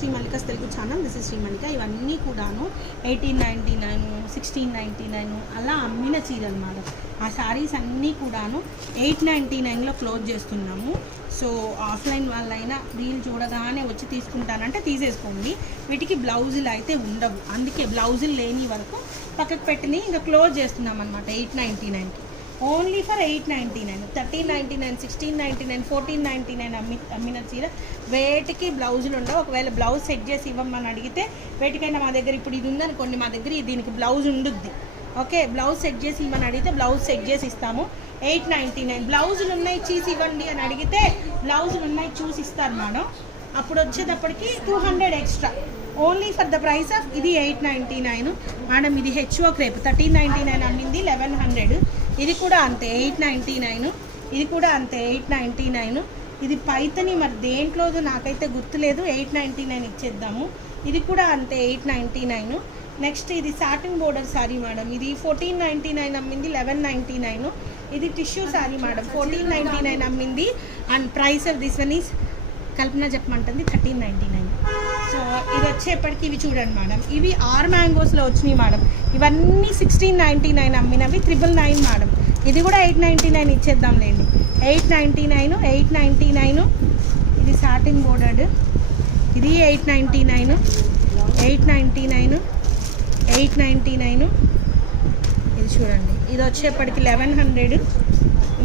Shri Mallika's Telugu channel. This is Sri Mallika. ఇవన్నీ కూడాను 1899, 1699 అలా అమ్మిన చీరలు మేడం. ఆ శారీస్ అన్నీ కూడాను 899లో క్లోజ్ చేస్తున్నాము. సో ఆఫ్లైన్ వాళ్ళైనా రీల్ చూడగానే వచ్చి తీసుకుంటానంటే తీసేసుకోండి. వీటికి బ్లౌజులు అయితే ఉండవు, అందుకే బ్లౌజులు లేని వరకు పక్కకు పెట్టిని ఇంకా క్లోజ్ చేస్తున్నాం అనమాట 899కి. ఓన్లీ ఫర్ 899, 1399, 1699, 1499 అమ్మిన చీర వేటికి బ్లౌజులు ఉండవు. ఒకవేళ బ్లౌజ్ సెట్ చేసి ఇవ్వమని అడిగితే వేటికైనా మా దగ్గర ఇప్పుడు ఇది ఉందనుకోండి, మా దగ్గర దీనికి బ్లౌజ్ ఉండుద్ది. ఓకే, బ్లౌజ్ సెట్ చేసి ఇవ్వమని అడిగితే బ్లౌజ్ సెట్ చేసి ఇస్తాము. 899 బ్లౌజులు ఉన్నాయి చూసి ఇవ్వండి అని అడిగితే బ్లౌజులు ఉన్నాయి చూసి ఇస్తారు మేడం. అప్పుడు వచ్చేటప్పటికి 200 extra. Only for the price of ఇది 899 మేడం. ఇది హెచ్ఓ క్రేప్ 1399 అమ్మింది 1100. ఇది కూడా అంతే 899. ఇది కూడా అంతే 899. ఇది పైతని మరి దేంట్లోదో నాకైతే గుర్తులేదు, 899 ఇచ్చేద్దాము. ఇది కూడా అంతే 899. నెక్స్ట్ ఇది సాటిన్ బోర్డర్ శారీ మేడం. ఇది 1499 అమ్మింది 1199. ఇది టిష్యూ శారీ మేడం, 1499 అమ్మింది. And price of this one is Kalpana చెప్పమంటుంది 1399. సో ఇది వచ్చేప్పటికి ఇవి చూడండి మేడం, ఇవి 6 మ్యాంగోస్లో వచ్చినాయి మేడం. ఇవన్నీ 1699 అమ్మినవి 999 మేడం. ఇది కూడా 899 ఇచ్చేద్దాంలేండి. 899, 899. ఇది సాటిన్ బోర్డర్డ్, ఇది 899, 899, 899. ఇది చూడండి, ఇది వచ్చేప్పటికి 1100.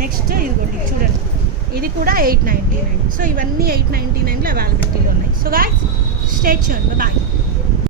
నెక్స్ట్ ఇదిగోండి చూడండి, ఇది కూడా 899. సో ఇవన్నీ 899లో అవైలబిలిటీలో ఉన్నాయి. So guys stay tuned, bye.